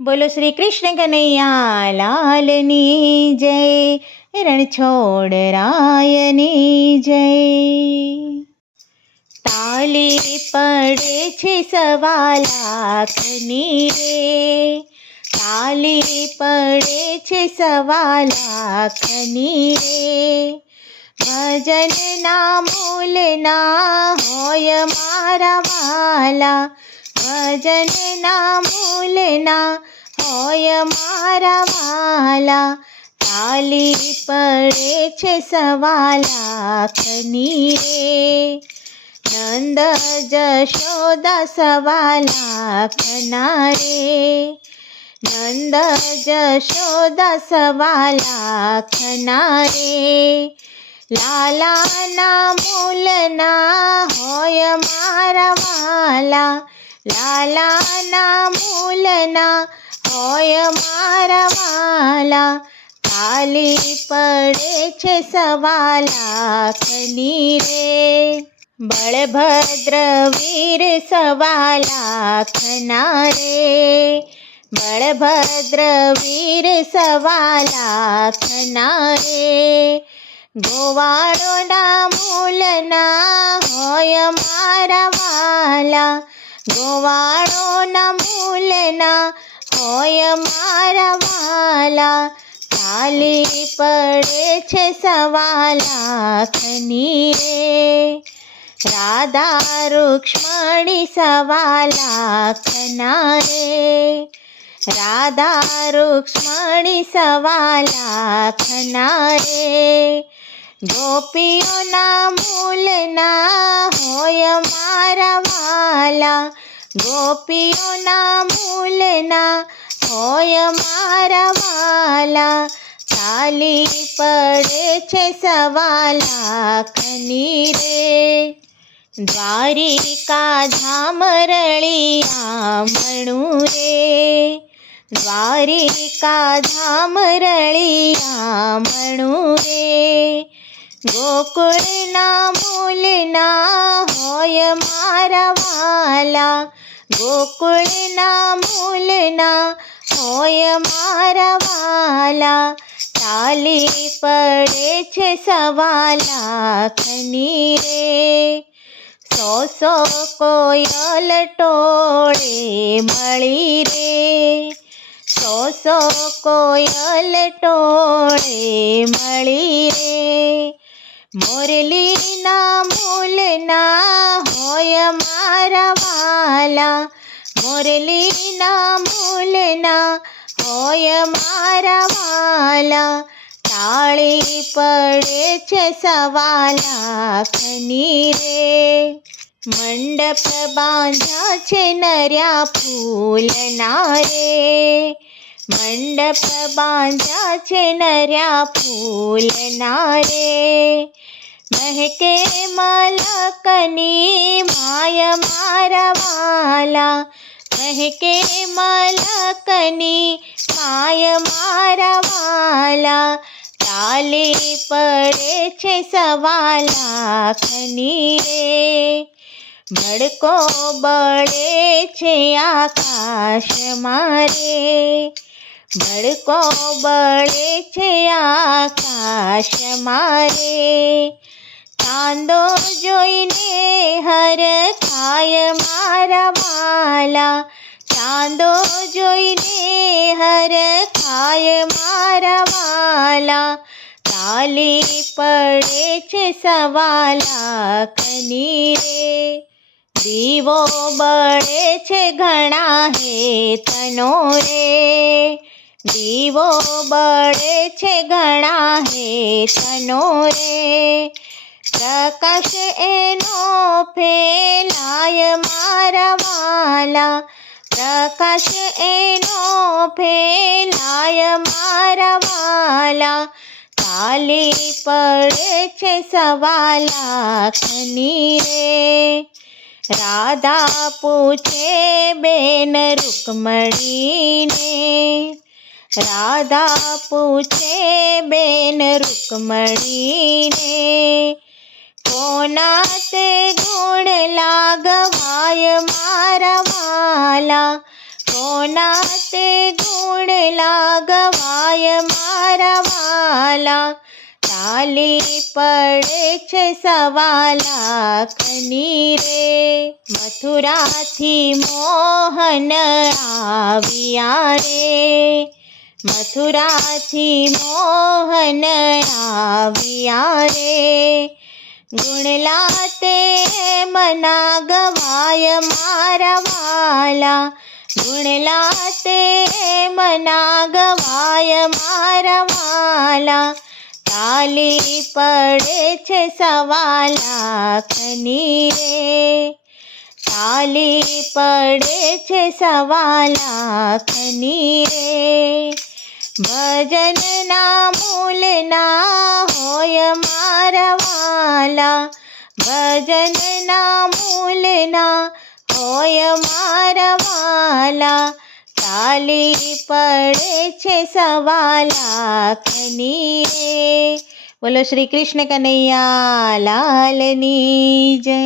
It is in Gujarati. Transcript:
બોલો શ્રી કૃષ્ણ કનૈયા લાલની જય, રણછોડ રાયની જય. તાલી પડે છે સવા લાખની રે, તાલી પડે છે સવા લાખની રે. ભજનના મૂલના હોય મારા વાલા ભજનના મૂલના હોય મારા વાલા તાલી પડે છે સવા લાખની રે નંદ જશોદા સવા લાખના રે નંદ જશોદા સવા લાખના રે લાલાના મૂલના હોય મારા વાલા લાલાના મૂલના હોય મારા વાલા, તાલી પડે છે સવા લાખની રે. બળભદ્ર વીર સવા લાખના રે. બળભદ્ર વીર સવા લાખના રે. ગોવાળોના મૂલના હોય મારા વાલા ગોવાળોના મૂલના હોય મારા વાલા. તાલી પડે છે સવા લાખની રે. રાધા રૂક્ષ્મણી સવા લાખના રે. રાધા રૂક્ષ્મણી સવા લાખના રે. ગોપીઓના મૂલના હોય મારા વાલા, ગોપીઓના મૂલના હોય મારા વાલા. ચાલી પડે છે સવાલા ખની રે દ્વારિકા ધામ રળિયા મણું રે દ્વારિકા ધામ રળિયા મણું રે ગોકુળના મૂલના હોય મારા વાલા. ગોકુળના મૂલના હોય મારા વાલા. તાલી પડે છે સવા લાખની રે. સો સો કોયલ ટોળે મળી રે. સો સો કોયલ ટોળે મળી રે. મોરલીના મૂલના હોય મારા વાલા. મોરલીના મૂલના હોય મારા વાલા. તાળી પડે છે સવાલા ખની રે મંડપ બાંધ્યા છે નર્યા ફૂલના રે. મંડપ બાંધ્યા છે નર્યા ફૂલના રે મહેકે મલકની માય મારા વાલા. મહેકે મલકની માય મારા વાલા. તાલી પડે છે સવા લાખની રે. ભડકો બળે છે આકાશ મારે. ભડકો બળે છે આકાશ મારે. ચાંદો જોઈને હર થાય મારા વાલા ચાંદો જોઈને હર થાય મારા વાલા તાલી પડે છે સવા લાખની રે દીવો બળે છે ઘણા હેતનો રે. દીવો બળે છે ઘણા હેતનો રે. પ્રકાશ એનો ફેલાય મારા વાલા. પ્રકાશ એનો ફેલાય મારા વાલા. તાલી પડે છે સવા લાખની રે. રાધા પૂછે બેન રૂકમણીને. રાધા પૂછે બેન રૂકમણીને કોના તે ગુણ લાગવાય મારા વાલા? કોના તે ગુણ લાગવાય મારા વાલા? તાલી પડે છે સવા લાખની રે. મથુરાથી મોહન આવ્યા રે. મથુરાથી મોહન આવ્યા રે. ગુણલા તે મના ગવાય મારા વાલા. ગુણલા તે મના ગવાય મારા વાલા. તાલી પડે છે સવા લાખની રે તાલી પડે છે સવા લાખની રે ભજનના મૂલના હોય મારા વાલા ભજનના મૂલના હોય મારા તાલી પડે છે સવા લાખની રે બોલો શ્રી કૃષ્ણ કનૈયા લાલની જય.